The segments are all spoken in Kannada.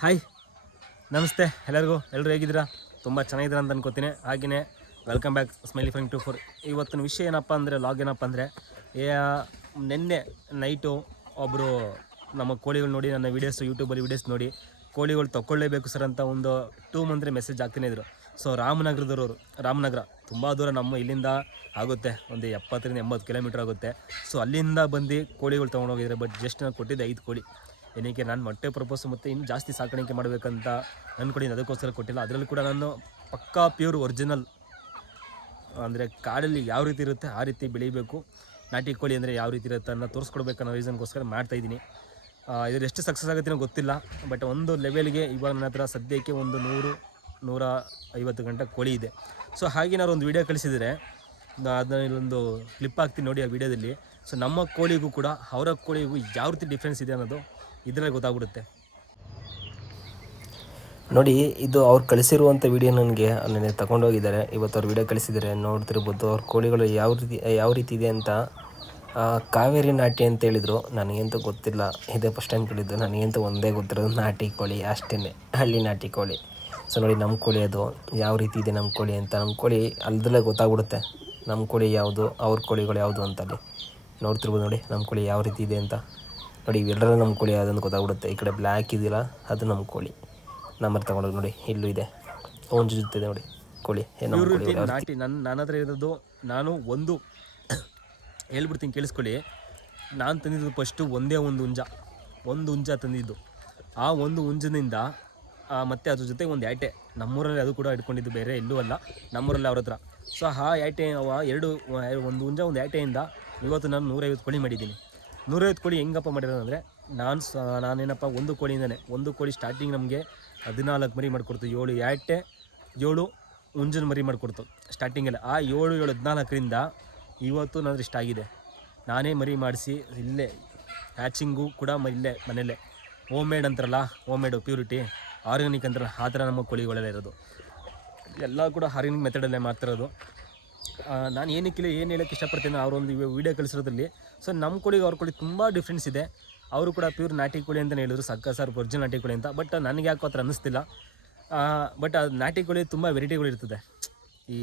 ಹಾಯ್ ನಮಸ್ತೆ, ಎಲ್ಲರಿಗೂ? ಎಲ್ಲರೂ ಹೇಗಿದ್ದೀರಾ? ತುಂಬ ಚೆನ್ನಾಗಿದ್ದೀರಾ ಅಂತ ಅನ್ಕೋತೀನಿ. ಹಾಗೆಯೇ welcome back smiley friend two four ಇವತ್ತಿನ ವಿಷಯ ಏನಪ್ಪ ಅಂದರೆ ಲಾಗ್ ಏನಪ್ಪ ಅಂದರೆ ನಿನ್ನೆ ನೈಟು ಒಬ್ಬರು ನಮ್ಮ ಕೋಳಿಗಳು ನೋಡಿ, ನನ್ನ ವೀಡಿಯೋಸ್ ಯೂಟ್ಯೂಬಲ್ಲಿ ವೀಡಿಯೋಸ್ ನೋಡಿ, ಕೋಳಿಗಳು ತಗೊಳ್ಳೇಬೇಕು ಸರ್ ಅಂತ ಒಂದು ಟೂ ಮಂತ್ರೆ ಮೆಸೇಜ್ ಆಗ್ತಾನೆ ಇದ್ರು. ಸೊ ರಾಮನಗರದವರು ರಾಮನಗರ, ತುಂಬ ದೂರ ನಮ್ಮ ಇಲ್ಲಿಂದ ಆಗುತ್ತೆ. ಒಂದು ಎಪ್ಪತ್ತರಿಂದ ಎಂಬತ್ತು ಕಿಲೋಮೀಟ್ರ್ ಆಗುತ್ತೆ. ಸೊ ಅಲ್ಲಿಂದ ಬಂದು ಕೋಳಿಗಳು ತೊಗೊಂಡೋಗಿದ್ದಾರೆ ಬಟ್ ಜಸ್ಟ್ ನಾನು ಕೊಟ್ಟಿದ್ದೆ ಐದು ಕೋಳಿ. ಏನಕ್ಕೆ ನಾನು ಮೊಟ್ಟೆ ಪರ್ಪಸ್ ಮತ್ತು ಇನ್ನು ಜಾಸ್ತಿ ಸಾಕಾಣಿಕೆ ಮಾಡಬೇಕಂತ ಅಂದ್ಕೊಂಡಿದ್ದೀನಿ ಅದಕ್ಕೋಸ್ಕರ ಕೊಟ್ಟಿಲ್ಲ. ಅದರಲ್ಲಿ ಕೂಡ ನಾನು ಪಕ್ಕಾ ಪ್ಯೂರ್ ಒರಿಜಿನಲ್ ಅಂದರೆ ಕಾಡಲ್ಲಿ ಯಾವ ರೀತಿ ಇರುತ್ತೆ ಆ ರೀತಿ ಬೆಳೀಬೇಕು. ನಾಟಿ ಕೋಳಿ ಅಂದರೆ ಯಾವ ರೀತಿ ಇರುತ್ತೆ ಅನ್ನೋ ತೋರಿಸ್ಕೊಡ್ಬೇಕನ್ನೋ ರೀಸನ್ಗೋಸ್ಕರ ಮಾಡ್ತಾಯಿದ್ದೀನಿ ಇದ್ರ ಎಷ್ಟು ಸಕ್ಸಸ್ ಆಗುತ್ತೆನೋ ಗೊತ್ತಿಲ್ಲ ಬಟ್ ಒಂದು ಲೆವೆಲ್ಗೆ ಇವಾಗ ನನ್ನ ಹತ್ರ ಸದ್ಯಕ್ಕೆ ಒಂದು ನೂರು, ನೂರ ಐವತ್ತು ಗಂಟೆ ಕೋಳಿ ಇದೆ. ಸೊ ಹಾಗೆ ಒಂದು ವೀಡಿಯೋ ಕಳಿಸಿದರೆ ಅದನ್ನ ಇಲ್ಲೊಂದು ಕ್ಲಿಪ್ ಹಾಕ್ತೀನಿ ನೋಡಿ ಆ ವಿಡಿಯೋದಲ್ಲಿ ಸೊ ನಮ್ಮ ಕೋಳಿಗೂ ಕೂಡ, ಅವರ ಕೋಳಿಗೂ ಯಾವ ರೀತಿ ಡಿಫ್ರೆನ್ಸ್ ಇದೆ ಅನ್ನೋದು ಇದರಲ್ಲಿ ಗೊತ್ತಾಗ್ಬಿಡುತ್ತೆ. ನೋಡಿ, ಇದು ಅವ್ರು ಕಳಿಸಿರುವಂಥ ವಿಡಿಯೋ ನನಗೆ ನನಗೆ ತಗೊಂಡೋಗಿದ್ದಾರೆ. ಇವತ್ತು ಅವ್ರು ವಿಡಿಯೋ ಕಳಿಸಿದ್ದಾರೆ, ನೋಡ್ತಿರ್ಬೋದು ಅವ್ರ ಕೋಳಿಗಳು ಯಾವ ರೀತಿ ಯಾವ ರೀತಿ ಇದೆ ಅಂತ. ಕಾವೇರಿ ನಾಟಿ ಅಂತ ಹೇಳಿದರು. ನನಗಂತೂ ಗೊತ್ತಿಲ್ಲ. ಇದೇ ಫಸ್ಟ್ ಟೈಮ್ ಕೇಳಿದ್ದು. ನನಗಂತೂ ಒಂದೇ ಗೊತ್ತಿರೋದು ನಾಟಿ ಕೋಳಿ ಅಷ್ಟೇ ಹಳ್ಳಿ ನಾಟಿ ಕೋಳಿ. ಸೊ ನೋಡಿ, ನಮ್ಮ ಕೋಳಿ ಅದು ಯಾವ ರೀತಿ ಇದೆ ನಮ್ಮ ಕೋಳಿ ಅಂತ. ನಮ್ಮ ಕೋಳಿ ಅಲ್ದಲ್ಲೇ ಗೊತ್ತಾಗ್ಬಿಡುತ್ತೆ. ನಮ್ಮ ಕೋಳಿ ಯಾವುದು, ಅವ್ರ ಕೋಳಿಗಳು ಯಾವುದು ಅಂತ ಅಲ್ಲಿ ನೋಡ್ತಿರ್ಬೋದು ನೋಡಿ, ನಮ್ಮ ಕೋಳಿ ಯಾವ ರೀತಿ ಇದೆ ಅಂತ. ನೋಡಿ ಇವೆಲ್ಲರೂ ನಮ್ಮ ಕೋಳಿ ಅದನ್ನು ಗೊತ್ತಾಗ್ಬಿಡುತ್ತೆ. ಈ ಕಡೆ ಬ್ಲ್ಯಾಕ್ ಇದೆಯಲ್ಲ ಅದು ನಮ್ಮ ಕೋಳಿ. ನಂಬರ್ ತಗೊಂಡೋಗಿ ನೋಡಿ ಇಲ್ಲೂ ಇದೆ. ಒಂದು ಜೊತೆ ಇದೆ ನೋಡಿ ಕೋಳಿ. ಏ ನಮ್ಮ ಕೋಳಿ ಪ್ಯೂರಿಟಿ ನಾಟಿ ನನ್ನ ನನ್ನ ಹತ್ರ ಇರೋದು ನಾನು ಒಂದು ಹೇಳ್ಬಿಡ್ತೀನಿ ಕೇಳಿಸ್ಕೊಳ್ಳಿ. ನಾನು ತಂದಿದ್ದು ಫಸ್ಟು ಒಂದೇ ಒಂದು ಹುಂಜ ಒಂದು ಹುಂಜ ತಂದಿದ್ದು. ಆ ಒಂದು ಹುಂಜನಿಂದ ಮತ್ತು ಅದ್ರ ಜೊತೆ ಒಂದು ಯಾಟೆ ನಮ್ಮೂರಲ್ಲಿ ಅದು ಕೂಡ ಇಟ್ಕೊಂಡಿದ್ದು ಬೇರೆ ಎಲ್ಲೂ ಅಲ್ಲ. ನಮ್ಮೂರಲ್ಲಿ ಅವ್ರ ಹತ್ರ. ಸೊ ಆ ಯಾಟೆ ಅವ ಎರಡು ಒಂದು ಹುಂಜ ಒಂದು ಯಾಟೆಯಿಂದ ಇವತ್ತು ನಾನು ನೂರೈವತ್ತು ಕೋಳಿ ಮಾಡಿದ್ದೀನಿ. ನೂರೈವತ್ತು ಕೋಳಿ ಹೆಂಗಪ್ಪ ಮಾಡಿರೋದು ಅಂದರೆ ನಾನು ಸ ನಾನೇನಪ್ಪ ಒಂದು ಕೋಳಿಯಿಂದನೇ. ಒಂದು ಕೋಳಿ ಸ್ಟಾರ್ಟಿಂಗ್ ನಮಗೆ ಹದಿನಾಲ್ಕು ಮರಿ ಮಾಡಿಕೊಡ್ತು. ಏಳು ಎಟ್ಟೆ ಏಳು ಹುಂಜನ ಮರಿ ಮಾಡಿಕೊಡ್ತು ಸ್ಟಾರ್ಟಿಂಗಲ್ಲಿ ಆ ಏಳು ಏಳು ಹದಿನಾಲ್ಕರಿಂದ ಇವತ್ತು ನನ್ನ ಇಷ್ಟ ಆಗಿದೆ. ನಾನೇ ಮರಿ ಮಾಡಿಸಿ ಇಲ್ಲೇ ಹ್ಯಾಚಿಂಗು ಕೂಡ ಇಲ್ಲೇ ಮನೆಯಲ್ಲೇ. ಹೋಮ್ ಮೇಡ್ ಅಂತಾರಲ್ಲ ಹೋಮ್ ಮೇಡ್ ಪ್ಯೂರಿಟಿ ಆರ್ಗ್ಯಾನಿಕ್ ಅಂತಾರಲ್ಲ, ಆ ಥರ ನಮ್ಮ ಕೋಳಿಗಳೆಲ್ಲ ಇರೋದು. ಎಲ್ಲ ಕೂಡ ಆರ್ಗ್ಯಾನಿಕ್ ಮೆಥಡಲ್ಲೇ ಮಾಡ್ತಿರೋದು. ನಾನು ಏನಕ್ಕಿಲ್ಲ, ಏನು ಹೇಳೋಕ್ಕೆ ಇಷ್ಟಪಡ್ತೀನಿ ಅವರೊಂದು ವೀಡಿಯೋ ಕಳಿಸಿರೋದ್ರಲ್ಲಿ. ಸೊ ನಮ್ಮ ಕೋಳಿಗೆ ಅವ್ರ ಕೋಳಿ ತುಂಬ ಡಿಫ್ರೆನ್ಸ್ ಇದೆ. ಅವರು ಕೂಡ ಪ್ಯೂರ್ ನಾಟಿ ಕೋಳಿ ಅಂತಲೇ ಹೇಳಿದ್ರು ಸಕ್ಕ ಸರ್ ಒರಿಜಿನಲ್ ನಾಟಿ ಕೋಳಿ ಅಂತ. ಬಟ್ ನನಗೆ ಯಾಕೋ ಹತ್ರ ಅನ್ನಿಸ್ತಿಲ್ಲ. ಬಟ್ ಅದು ನಾಟಿ ಕೋಳಿ ತುಂಬ ವೆರೈಟಿಗಳು ಇರ್ತದೆ.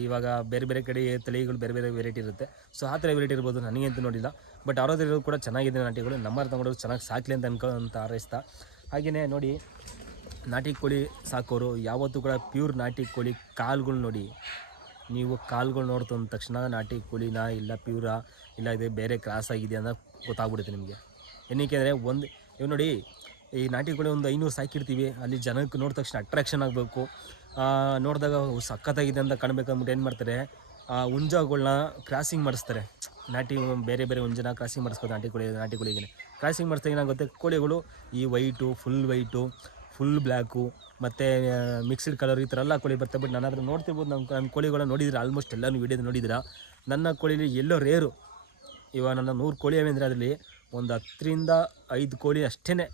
ಇವಾಗ ಬೇರೆ ಬೇರೆ ಕಡೆ ತಳಿಗಳು ಬೇರೆ ಬೇರೆ ವೆರೈಟಿ ಇರುತ್ತೆ. ಸೊ ಆ ಥರ ವೆರೈಟಿ ಇರ್ಬೋದು ಅಂತ ನೋಡಿಲ್ಲ. ಬಟ್ ಅವ್ರದ್ದು ಕೂಡ ಚೆನ್ನಾಗಿದೆ ನಾಟಿಗಳು ನಮ್ಮ ತಗೊಂಡ್ರು ಚೆನ್ನಾಗಿ ಸಾಕಲಿ ಅಂತ ಅನ್ಕೊ ಅಂತ ಹಾರೈಸ್ತಾ. ಹಾಗೆಯೇ ನೋಡಿ, ನಾಟಿ ಕೋಳಿ ಸಾಕೋರು, ಯಾವತ್ತೂ ಕೂಡ ಪ್ಯೂರ್ ನಾಟಿ ಕೋಳಿ ಕಾಲುಗಳು ನೋಡಿ. ನೀವು ಕಾಲ್ಗಳು ನೋಡ್ತಂದ ತಕ್ಷಣ ನಾಟಿ ಕೋಳಿನ ಇಲ್ಲ ಪ್ಯೂರಾ ಇಲ್ಲ ಇದೆ ಬೇರೆ ಕ್ರಾಸ್ ಆಗಿದೆ ಅಂತ ಗೊತ್ತಾಗ್ಬಿಡುತ್ತೆ ನಿಮಗೆ. ಏನಕ್ಕೆ ಅಂದರೆ ಒಂದು ಇವು ನೋಡಿ, ಈ ನಾಟಿ ಕೋಳಿ ಒಂದು ಐನೂರು ಸಾಕಿರ್ತೀವಿ ಅಲ್ಲಿ ಜನಕ್ಕೆ ನೋಡಿದ ತಕ್ಷಣ ಅಟ್ರಾಕ್ಷನ್ ಆಗಬೇಕು. ನೋಡಿದಾಗ ಸಖತ್ತಾಗಿದೆ ಅಂತ ಕಾಣ್ಬೇಕಂದ್ಬಿಟ್ಟು ಏನು ಮಾಡ್ತಾರೆ? ಆ ಹುಂಜಗಳನ್ನ ಕ್ರಾಸಿಂಗ್ ಮಾಡಿಸ್ತಾರೆ. ನಾಟಿ ಬೇರೆ ಬೇರೆ ಹುಂಜನ ಕ್ರಾಸಿಂಗ್ ಮಾಡಿಸ್ಕೋದು ನಾಟಿ ಕೋಳಿ ನಾಟಿ ಕೋಳಿಗೆ ಕ್ರಾಸಿಂಗ್ ಮಾಡಿಸ್ತಾಗ ಏನಾಗುತ್ತೆ? ಕೋಳಿಗಳು ಈ white full white full black mixed mixed colour ಈ ಥರ ಎಲ್ಲ ಕೋಳಿ ಬರ್ತವೆ ಬಟ್ ನಾನು ಅದನ್ನು ನೋಡ್ತಿರ್ಬೋದು. ನಮ್ಮ ನಮ್ಮ ಕೋಳಿಗಳನ್ನ ನೋಡಿದ್ರೆ ಆಲ್ಮೋಸ್ಟ್ ಎಲ್ಲನೂ ವಿಡಿಯೋದು ನೋಡಿದಿರ ನನ್ನ ಕೋಳಿಲಿ ಎಲ್ಲೋ ರೇರು ಇವಾಗ ನನ್ನ ನೂರು ಕೋಳಿ ಅಂದರೆ ಅದರಲ್ಲಿ ಒಂದು ಹತ್ತರಿಂದ ಐದು ಕೋಳಿ ಅಷ್ಟೇ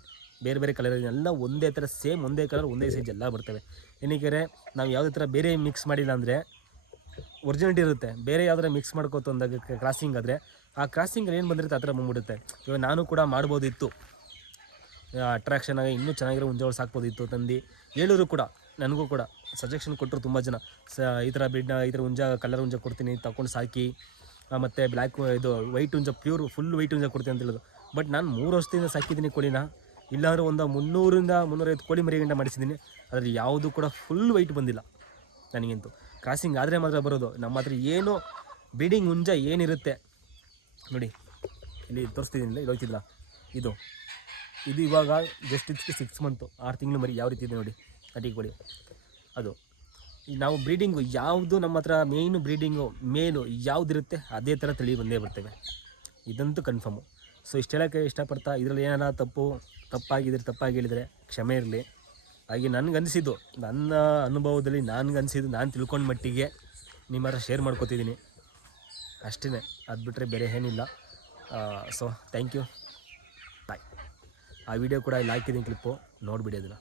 ಬೇರೆ ಬೇರೆ ಕಲರ್ ಎಲ್ಲ ಒಂದೇ ಥರ ಸೇಮ್ ಒಂದೇ ಕಲರ್ ಒಂದೇ ಸೈಜ್ ಎಲ್ಲ ಬರ್ತವೆ. ಏನಕ್ಕೆ ನಾವು ಯಾವುದೇ ಥರ ಬೇರೆ ಮಿಕ್ಸ್ ಮಾಡಿಲ್ಲ ಅಂದರೆ ಒರಿಜಿನಿಟಿ ಇರುತ್ತೆ. ಬೇರೆ ಯಾವ್ದಾರ ಮಿಕ್ಸ್ ಮಾಡ್ಕೋತು ಅಂದಾಗ ಕ್ರಾಸಿಂಗ್ ಆದರೆ ಆ ಕ್ರಾಸಿಂಗಲ್ಲಿ ಏನು ಬಂದಿರುತ್ತೆ ಆ ಥರ ಬಂದ್ಬಿಡುತ್ತೆ. ಇವಾಗ ನಾನು ಕೂಡ ಮಾಡ್ಬೋದಿತ್ತು. ಅಟ್ರಾಕ್ಷನ್ ಆಗಿ ಇನ್ನೂ ಚೆನ್ನಾಗಿರೋ ಹುಂಜಗಳು ಸಾಕ್ಬೋದಿತ್ತು ತಂದು. ಹೇಳೋರು ಕೂಡ, ನನಗೂ ಕೂಡ ಸಜೆಷನ್ ಕೊಟ್ಟರು ತುಂಬ ಜನ. ಸ, ಈ ಥರ ಬಿಡ್ನ ಈ ಥರ ಹುಂಜ ಕಲರ್ ಹುಂಜ ಕೊಡ್ತೀನಿ, ತಗೊಂಡು ಸಾಕಿ. ಮತ್ತು ಬ್ಲ್ಯಾಕ್ ಇದು ವೈಟ್ ಹುಂಜ ಪ್ಯೂರ್ ಫುಲ್ ವೈಟ್ ಹುಂಜ ಕೊಡ್ತೀನಿ ಅಂತ ಹೇಳೋದು ಬಟ್ ನಾನು ಮೂರು ವರ್ಷದಿಂದ ಸಾಕಿದ್ದೀನಿ ಕೋಳಿನ. ಇಲ್ಲಾಂದ್ರೆ ಒಂದು ಮುನ್ನೂರಿಂದ ಮುನ್ನೂರೈವತ್ತು ಕೋಳಿ ಮರಿಗಂಟ ಮಾಡಿಸಿದ್ದೀನಿ. ಅದರಲ್ಲಿ ಯಾವುದು ಕೂಡ ಫುಲ್ ವೈಟ್ ಬಂದಿಲ್ಲ ನನಗಂತೂ. ಕ್ರಾಸಿಂಗ್ ಆದರೆ ಮಾತ್ರ ಬರೋದು. ನಮ್ಮ ಹತ್ರ ಏನು ಬ್ರೀಡಿಂಗ್ ಹುಂಜ ಏನಿರುತ್ತೆ? ನೋಡಿ, ಇಲ್ಲಿ ತೋರಿಸ್ತಿದ್ದೀನಿ, ಇಲ್ಲಿ ಇದು. ಇದು ಇವಾಗ ಜಸ್ಟ್ ಇದಕ್ಕೆ ಸಿಕ್ಸ್ ಮಂತು ಆರು ತಿಂಗಳು ಮರಿ ಯಾವ ರೀತಿ ಇದೆ ನೋಡಿ ಕೊಡಿ. ಅದು. ನಾವು ಬ್ರೀಡಿಂಗು ಯಾವುದು ನಮ್ಮ ಹತ್ರ ಮೇಯ್ನು ಬ್ರೀಡಿಂಗು ಮೇಲು ಯಾವುದಿರುತ್ತೆ ಅದೇ ಥರ ತಳಿ ಬಂದೇ ಬರ್ತವೆ. ಇದಂತೂ ಕನ್ಫರ್ಮು ಸೊ ಇಷ್ಟು ಹೇಳೋಕ್ಕೆ ಇಷ್ಟಪಡ್ತಾ, ಇದರಲ್ಲಿ ಏನಾರ ತಪ್ಪು, ತಪ್ಪಾಗಿದ್ರೆ ತಪ್ಪಾಗಿ ಹೇಳಿದರೆ ಕ್ಷಮೆ ಇರಲಿ. ಹಾಗೆ ನನಗನ್ಸಿದ್ದು, ನನ್ನ ಅನುಭವದಲ್ಲಿ ನನಗನ್ಸಿದ್ದು, ನಾನು ತಿಳ್ಕೊಂಡ ಮಟ್ಟಿಗೆ ನಿಮ್ಮ ಹತ್ರ ಶೇರ್ ಮಾಡ್ಕೋತಿದ್ದೀನಿ. ಅಷ್ಟೇ ಅದು ಬಿಟ್ಟರೆ ಬೇರೆ ಏನಿಲ್ಲ. ಸೊ ಥ್ಯಾಂಕ್ ಯು ಆ ವಿಡಿಯೋ ಕೂಡ ಇಲ್ಲಿ ಹಾಕಿದ್ದೀನಿ ಕ್ಲಿಪ್ಪು ನೋಡಿಬಿಡಿ ಅದನ್ನು.